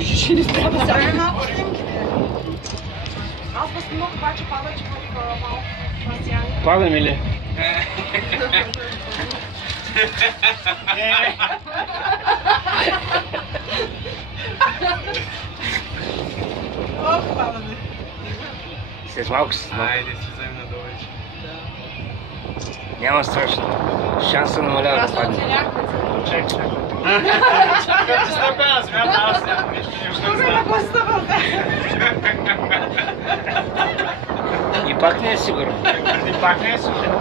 ще ни трябва да направим малко снимките. Аз бас много обаче падачи в малко марсиани. Падаме ли? Ох, падаме. След малко си. Айде, слизаем надолу. Няма страшно. Шанса намалява да падне. Чакай. Като стъпя на смята, аз няма нещо не Тук какво стъпа? И пак не е сигурно. И пак не е сигурно.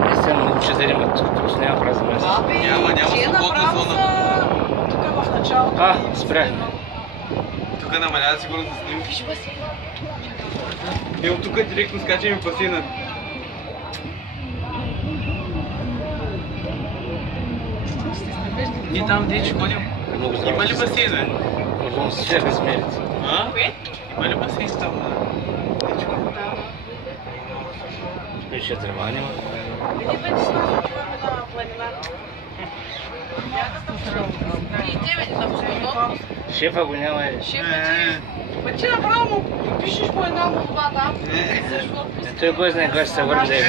Наистина много ще заримат, просто няма празно място. Няма свободна зона. Тук в началото. Спря. Тук намалява сигурно да снимки. От тук директно скачаме в басейна. И там де ще ходим? Има ли басейн, бе? Може да му се размерите. Има ли басейн там? Ще трева няма. Преди 20 отиваме на планината. И тебе да посмотрим. Шефа го няма е. Ти направо му пишеш по една молба там. Той кой знае кой ще се върне да е.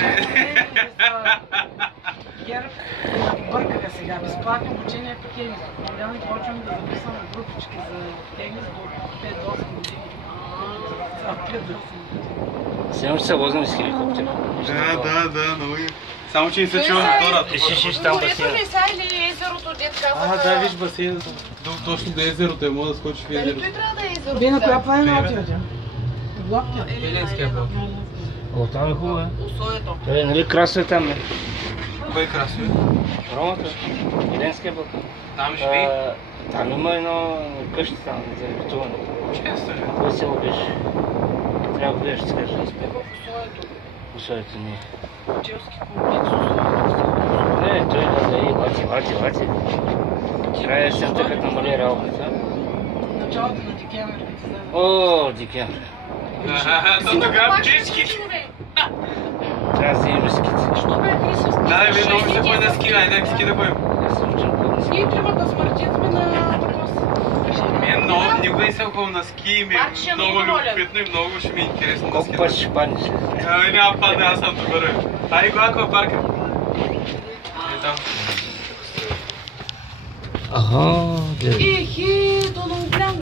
Герб бъркаха сега. Безплатно обучение по тенис. Понеделник почваме да записваме групички за тенис до 5-8 години. Сега ще се возим с хеликоптер. Да, много е. Само че не се чува моторът. Виж там басейна. Морето ли са или езерото, дет казаха? Да, виж басейна. Точно до езерото е, мога да скочиш в езерото. Той трябва да е езерото. Вие на коя планина отивате? Блокия? Еленския блок. О, там е хубаво, е. Усоето. Нали красо е там, е? Кой е красо? Ромата. Еленския блок. Там живее? Там има едно къща там за пътуване. Често ли? Кой село беше? Трябва да видиш, ще кажа. В усоето. Усоето не е. Челски комплекс усоето. Не, той да е. Лати. Трябва да се тъкат намали работата. Началото на декември. О, декември. То тогава птички. Трябва да се имаме скици. Що бе, Христос? Да, бе, много се ходи на ски, айде ски да ходим. Аз съм учен код на ски. Ние трябва да смъртихме на въпрос. Но никога не съм ходил на ски и ми е много любопитно и много ще ми е интересно да Колко ски. пъти ще паднеш? Няма падне, аз съм добър. Ай, глако е парка. Е там. Ага, Ехе, то много голям.